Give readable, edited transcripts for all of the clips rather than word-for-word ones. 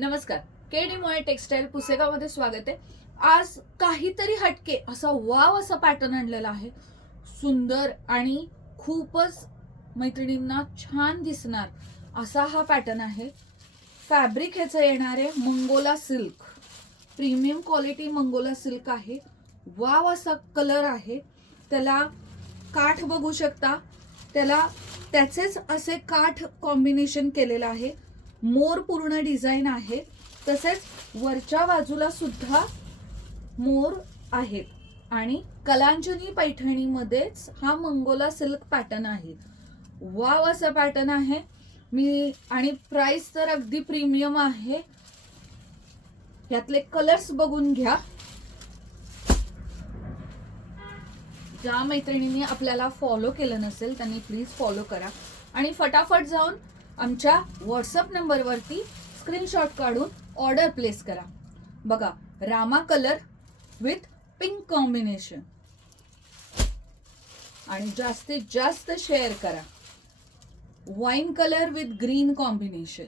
नमस्कार. केडी मोये टेक्सटाईल पुसेगावमध्ये स्वागत आहे. आज काहीतरी हटके असा वाव असा पॅटर्न आणलेला आहे. सुंदर आणि खूपच मैत्रिणींना छान दिसणार असा हा पॅटर्न आहे. फॅब्रिक ह्याचं येणार आहे मंगोला सिल्क, प्रीमियम क्वालिटी मंगोला सिल्क आहे. वाव असा कलर आहे. त्याला काठ बघू शकता, त्याला त्याचेच असे काठ कॉम्बिनेशन केलेलं आहे. मोर पूर्ण डिझाइन आहे. तसेच वरच्या बाजूला सुद्धा मोर आहेत आणि कलांजनी पैठणीमध्येच हा मंगोला सिल्क पॅटर्न आहे. वाव असा पॅटर्न आहे. मी आणि प्राइस तर अगदी प्रीमियम आहे. यातले कलर्स बघून घ्या. ज्या मैत्रिणींनी आपल्याला फॉलो केलं नसेल त्यांनी प्लीज फॉलो करा आणि फटाफट जाऊन आमच्या व्हॉट्सअप नंबरवरती स्क्रीनशॉट काढून ऑर्डर प्लेस करा. बघा, रामा कलर विथ पिंक कॉम्बिनेशन आणि जास्तीत जास्त शेअर करा. Wine colour with green combination,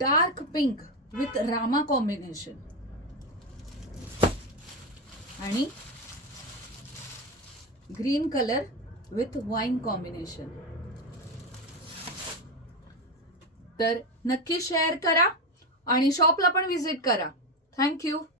dark pink with रामा कॉम्बिनेशन आणि green colour with wine combination. तर नक्की शेअर करा आणि शॉपला पण विजिट करा. थँक्यू.